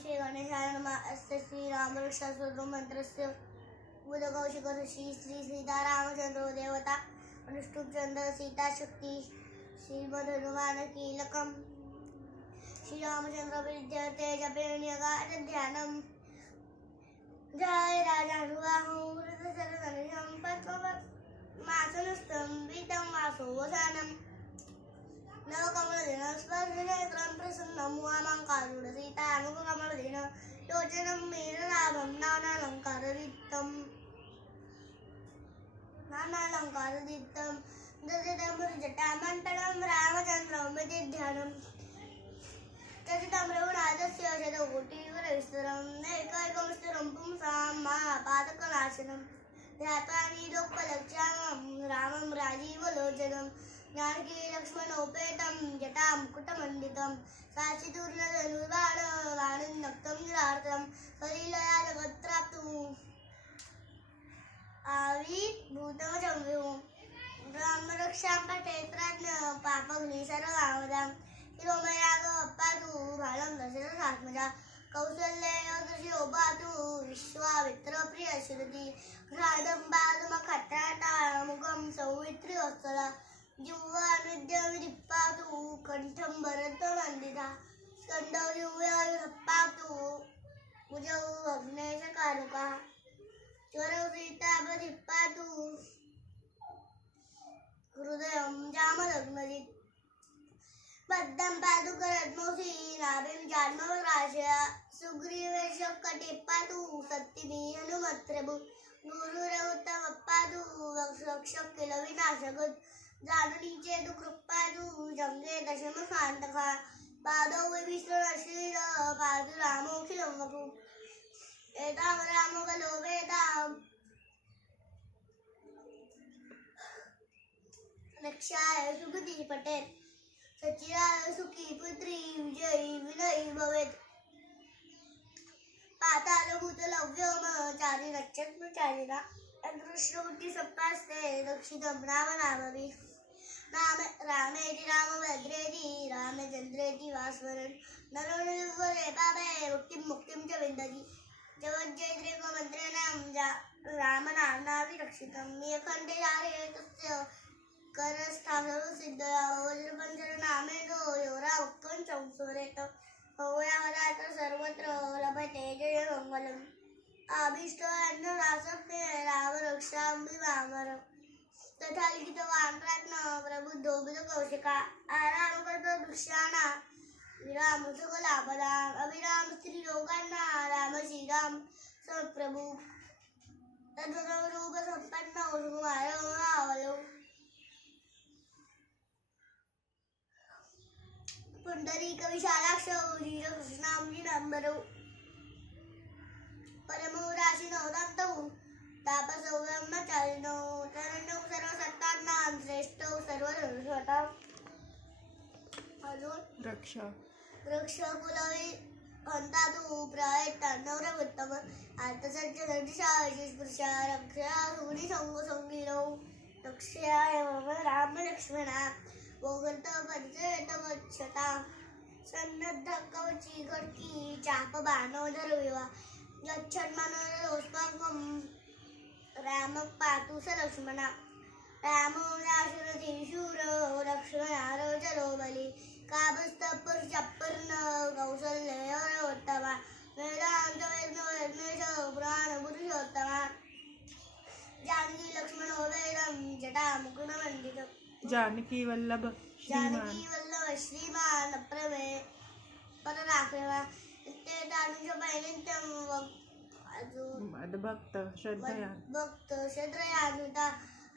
श्री गणेशाय नमः अस्य श्रीरामरक्षास्तोत्रमन्त्रस्य बुधकौशिकऋषि श्री सीतारामचन्द्रो देवता अनुष्टुप्चन्द्र सीताशक्ति श्रीमधनुमानकीलकम् श्रीरामचन्द्रविद्यते जपेण्यगाढ ध्यानम् जय राजानुबाहुरसरसनिशं पद्ममासनस्तम्भितं वासोवसानम् नवकमलदिन సీతానుకమలదిన యోచనం మీద లాభం నానాలంకార దీప్తం నానాలంకార దీప్తం దశితమురు జటామంతరం రామచంద్రం విధిధ్యానం దశితమురు రాజస్యోషత కోటీవర విస్తరం ఏకైకం స్థిరం పుంసాం మా పాతకనాశనం ధ్యాతా నీదొక్క లక్ష్యానం రామం రాజీవలోచనం జ్ఞానికి లక్ష్మణ ఉపేతం జటా ముకుటమండితం సాక్షితూర్ణానందం నిరార్థం సలీలయా జగత్ప్రాప్తు ఆవిర్భూతమజంభ్యూ బ్రహ్మరక్షాం పటేత్రజ్ఞ పాపగ్ని సర్వామదాం శిరోమయాగవప్పాతు ఫలం దశరథాత్మజ కౌసల్యోదృశోపాతు విశ్వామిత్రప్రియశ్రుతి ఘ్రాదం పాదమకటాటాముఖం సౌమిత్రి వస్తల घ्राणं पादमखट्टाटामुखं सौमित्रिवत्सला जिह्वानुद्यमिदिप्पातु कण्ठं भरतनन्दिता स्कन्दौ जिह्वायुधप्पातु भुजौ अग्नेशकारुका स्वरौ सीतापदिप्पातु हृदयं जामलग्नजित् पद्मं पादुकरत्नोऽसि नाभिं जान्मवराशया सुग्रीवेशकटिप्पातु सत्तिमी हनुमत्प्रभु गुरुरवत्तमप्पातु वक्ष किल विनाशकृत् जानुनीचे तु कृप्पातु जङ्गे दशमसान्तका पादौ पादू पादु रामोऽखिलं वपु रामो रामबलो वेदाम् लक्षाय सुगती पटेल सचिराय सुखी पुत्री विजयी विनयी भवेत्। पाताल भूतलव्योम चारी नक्षत्रचारिणा अदृश्यवृत्ती सप्तास्ते दक्षिणं राम नामवि राम रामेति रामभद्रेति रामचन्द्रेति वा स्मरन् नरोनिर्वरे पापे मुक्तिं मुक्तिं च विन्दति जगज्जयद्रेकमन्त्रेणां जा रामनाम्नाभिरक्षितं नियखण्डे जारे तस्य करस्थानसिद्धया वज्रपञ्चरनामेनो योरावक्त्वं चंसुरेत भवयावदात सर्वत्र लभते जयमङ्गलम् आभीष्टवान्नरासप्ने रामरक्षाम्बिवामर तथा लिखितवान् ದ್ಯೋಬಿದ ಕೌಶಿಕ ಆರಾಮಕಲ್ಪ ವೃಕ್ಷಾಣ ವಿರಾಮ ಸಕಲ ಅಪದಾಂ ಅಭಿರಾಮ ಸ್ತ್ರೀ ಯೋಗನ್ನ ರಾಮ ಶ್ರೀರಾಮ ಸಂಪ್ರಭು ತದ್ವರೂಪ ಸಂಪನ್ನ ಕುಮಾರ ಅವಲು ಪುಂಡರೀಕ ವಿಶಾಲಾಕ್ಷ ಉದೀರ ಕೃಷ್ಣಾಂಜಿ ನಂಬರು ಪರಮೋ ರಾಶಿ ನವದಂತವು ತಾಪಸೌ ಬ್ರಹ್ಮಚಾರಿ अजून रक्षा. वृक्ष कुलवी हंतातु प्रयत्तांडवरवृत्तम आर्तसज्जन दिशाविशेष पुरुषा रक्षा सुगुणी संग संगीरौ रक्षाय मम राम लक्ष्मणा वगर्त परिचयत वच्छता सन्नद्ध कवची गडकी चाप बाणो धरविवा यच्छन्मानोस्माकं राम पातु स लक्ष्मणा रामो दाशरथी शूर लक्ष्मणारो जलो बली कौसल्योत्तमा वेदांत वेद वेदनेश पुराण पुरुषोत्तमा जानकी लक्ष्मणो वेदं जटा मुकुटमण्डितम् जानकी वल्लभ श्रीमान। जानकी वल्लभ श्रीमान प्रमे पराक्रम ते दानुज पैनित्यं अजून मदभक्त श्रद्धया। भक्त शद्रयानुता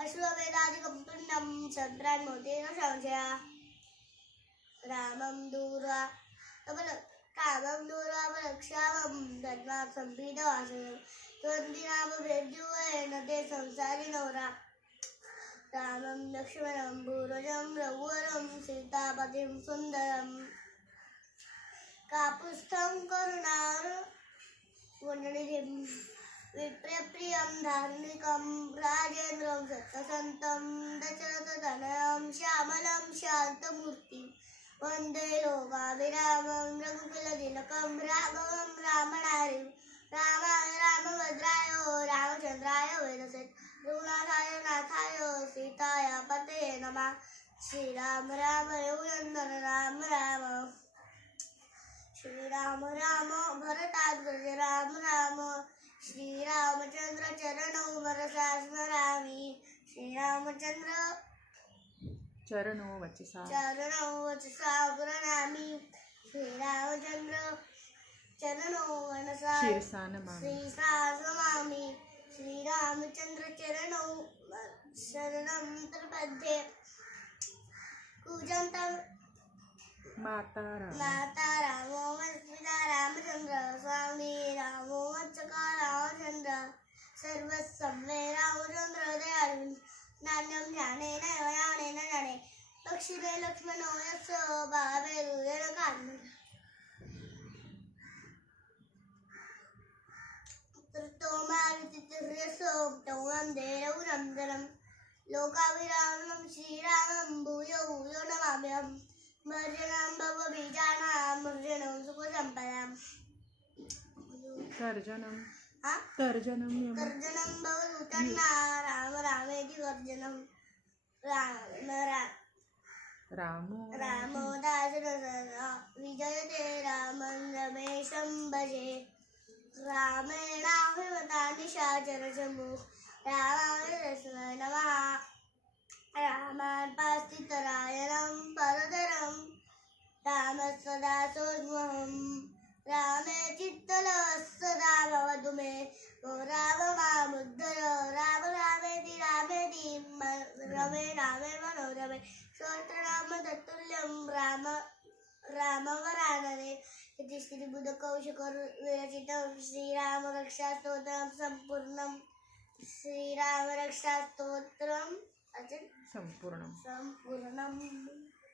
अश्ववेदादिकं पुण्यं सन्त्रान्मोतेन संशया। रामं दूरा अबल कामं दूरावरक्षामं दद्मा सम्पीडवासनं त्वन्दिनामभेद्युवेन ते संसारिणोरा रामं लक्ष्मणं भूरजं रघुवरं सीतापतिं सुन्दरम् कापुस्थं करुणार पुण्यनिधिं विप्रप्रियं धार्मिकं राजेन्द्रं सत्यसन्तं दशरथधनयं श्यामलं शान्तमूर्तिं वन्दे लोकाभिरामं रघुकुलतिलकं राघवं रामणारिं रामाय रामभद्राय रामचन्द्राय वेदसे रघुनाथाय नाथाय सीताय पते नमः श्रीराम राम रघुनन्दन राम राम श्रीराम राम भरताग्रज राम राम श्रीरामचंद्र चरणौ वरसा स्मरामि श्रीरामचंद्र चरणो वचसा चरणौ वचसा प्रणमामि श्रीरामचंद्र चरणौ वनसा शिरसा नमामि श्रीसा नमामि श्रीरामचंद्र चरणौ शरणं प्रपद्ये कूजन्तं माता राम माता रामो पिता दक्षिणे लक्ष्मणो यस्य भावे हृदयन कान्य तृतो मारुतिर्यसो तं वन्दे रघुनन्दनं लोकाभिरामं श्रीरामं भूयो भूयो नमाम्यहम् मर्जनं भवबीजानां मर्जनं सुखसम्पदाम्। तर्जनं तर्जनं यम। गर्जनं भवदूतन्ना राम रामेति गर्जनं राम रा- रामो रामो दासरसना विजयते रामं रमेशं भजे रामेणाभिमता निशाचरचमु रामाय नमः रामाल्पास्थितरायणं परतरं रामसदा सोऽस्महं रामे चित्तलः सदा भवतु मे। ओ राम मामुद्धर राम रामेति रमे रामे मनोरमे सहस्रनाम तत्तुल्यं राम रामवरानने इति श्रीबुधकौशकर विरचितं श्रीरामरक्षास्तोत्रं सम्पूर्णं श्रीरामरक्षास्तोत्रम् अचल संपूर्ण सम्पूर्णम्